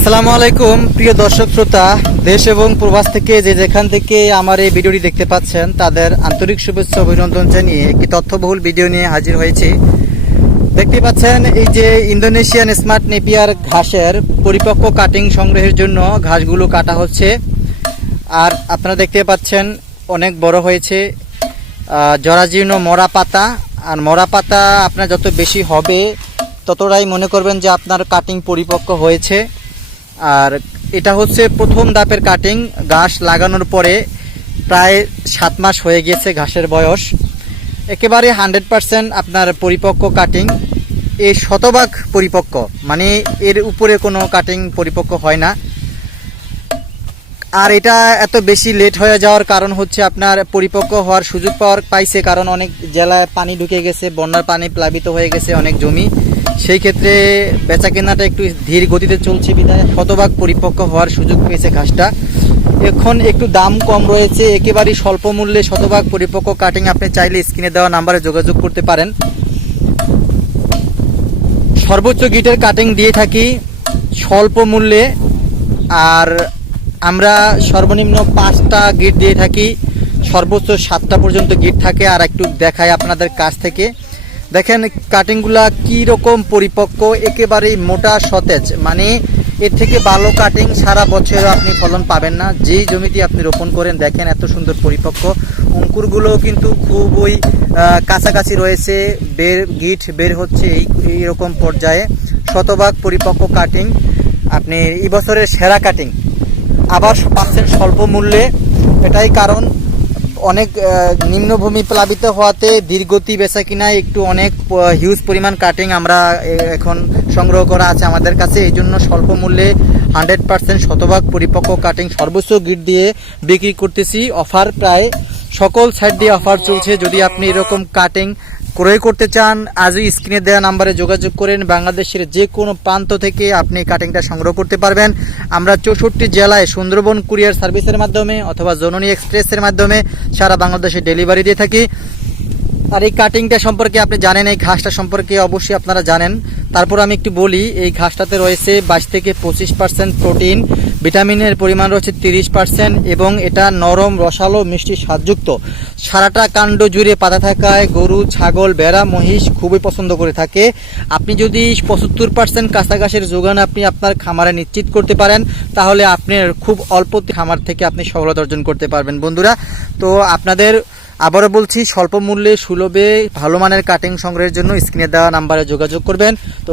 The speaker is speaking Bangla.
আসসালামু আলাইকুম, প্রিয় দর্শক শ্রোতা, দেশ এবং প্রবাস থেকে যে যেখান থেকে আমার এই ভিডিওটি দেখতে পাচ্ছেন, তাদের আন্তরিক শুভেচ্ছা অভিনন্দন জানিয়ে একটি তথ্যবহুল ভিডিও নিয়ে হাজির হয়েছি। দেখতে পাচ্ছেন, এই যে ইন্দোনেশিয়ান স্মার্ট নেপিয়ার ঘাসের পরিপক্ক কাটিং সংগ্রহের জন্য ঘাসগুলো কাটা হচ্ছে। আর আপনারা দেখতে পাচ্ছেন, অনেক বড় হয়েছে জরাজীর্ণ মরা পাতা। আর মরা পাতা আপনার যত বেশি হবে, ততটাই মনে করবেন যে আপনার কাটিং পরিপক্ক হয়েছে। আর এটা হচ্ছে প্রথম ধাপের কাটিং ঘাস লাগানোর পরে প্রায় সাত মাস হয়ে গিয়েছে ঘাসের বয়স। একেবারে হান্ড্রেড পারসেন্ট আপনার পরিপক্ক কাটিং এই শতভাগ পরিপক্ক মানে এর উপরে কোনো কাটিং পরিপক্ক হয় না। আর এটা এত বেশি লেট হয়ে যাওয়ার কারণ হচ্ছে আপনার পরিপক্ক হওয়ার সুযোগ পাওয়ার পাইছে, কারণ অনেক জেলায় পানি ঢুকে গেছে, বন্যার পানি প্লাবিত হয়ে গেছে, অনেক জমি। সেই ক্ষেত্রে বেচা কেনাটা একটু ধীর গতিতে চলছে বিধায় শতভাগ পরিপক্ক হওয়ার সুযোগ পেয়েছে ঘাসটা। এখন একটু দাম কম রয়েছে, একেবারেই স্বল্প মূল্যে শতভাগ পরিপক্ক কাটিং আপনি চাইলে স্ক্রিনে দেওয়া নাম্বারে যোগাযোগ করতে পারেন। সর্বোচ্চ গিটের কাটিং দিয়ে থাকি স্বল্প মূল্যে, আর আমরা সর্বনিম্ন পাঁচটা গিট দিয়ে থাকি। সর্বোচ্চ সাতটা পর্যন্ত গিট থাকে, আর একটু দেখায় আপনাদের কাছ থেকে। দেখেন কাটিংগুলা কি রকম পরিপক্ক, একেবারেই মোটা সতেজ। মানে এর থেকে ভালো কাটিং সারা বছর আপনি ফলন পাবেন না। যেই জমিতে আপনি রোপণ করেন, দেখেন এত সুন্দর পরিপক্ক। অঙ্কুরগুলো কিন্তু খুবই কাছাকাছি রয়েছে। বের, গিট বের হচ্ছে এই এইরকম পর্যায়ে। শতভাগ পরিপক্ক কাটিং আপনি এই বছরের সেরা কাটিং আবার পাচ্ছেন স্বল্প মূল্যে। এটাই কারণ অনেক নিম্নভূমি প্লাবিত হওয়াতে দীর্ঘতি বেচা কিনা একটু অনেক হিউজ পরিমাণ কাটিং আমরা এখন সংগ্রহ করা আছে আমাদের কাছে। এই জন্য স্বল্প মূল্যে হান্ড্রেড পার্সেন্ট শতভাগ পরিপক্ক কাটিং সর্বোচ্চ গিট দিয়ে বিক্রি করতেছি। অফার প্রায় সকল সাইড দিয়ে অফার চলছে। যদি আপনি এরকম কাটিং ক্রয় করতে চান, আজই স্ক্রিনে দেওয়া নাম্বারে যোগাযোগ করেন। বাংলাদেশের যে কোনো প্রান্ত থেকে আপনি কাটিংটা সংগ্রহ করতে পারবেন। আমরা চৌষট্টি জেলায় সুন্দরবন কুরিয়ার সার্ভিসের মাধ্যমে অথবা জননী এক্সপ্রেসের মাধ্যমে সারা বাংলাদেশে ডেলিভারি দিয়ে থাকি। আর এই কাটিংটা সম্পর্কে আপনি জানেন, এই ঘাসটা সম্পর্কে অবশ্যই আপনারা জানেন। তারপর আমি একটু বলি, এই ঘাসটাতে রয়েছে বাইশ থেকে পঁচিশ পার্সেন্ট প্রোটিন ভিটামিনের পরিমাণ রয়েছে তিরিশ পার্সেন্ট এবং এটা নরম, রসালো, মিষ্টি, স্বাদযুক্ত। সারাটা কাণ্ড জুড়ে পাতা থাকায় গরু, ছাগল, ভেড়া, মহিষ খুবই পছন্দ করে থাকে। আপনি যদি পঁচাত্তর পার্সেন্ট ঘাসের যোগান আপনি আপনার খামারে নিশ্চিত করতে পারেন, তাহলে আপনার খুব অল্প খামার থেকে আপনি সফলতা অর্জন করতে পারবেন। বন্ধুরা, তো আপনাদের আবারও বলছি, স্বল্প মূল্যে সুলভে ভালো মানের কাটিং সংগ্রহের জন্য স্ক্রিনে দেওয়া নাম্বারে যোগাযোগ করবেন। তো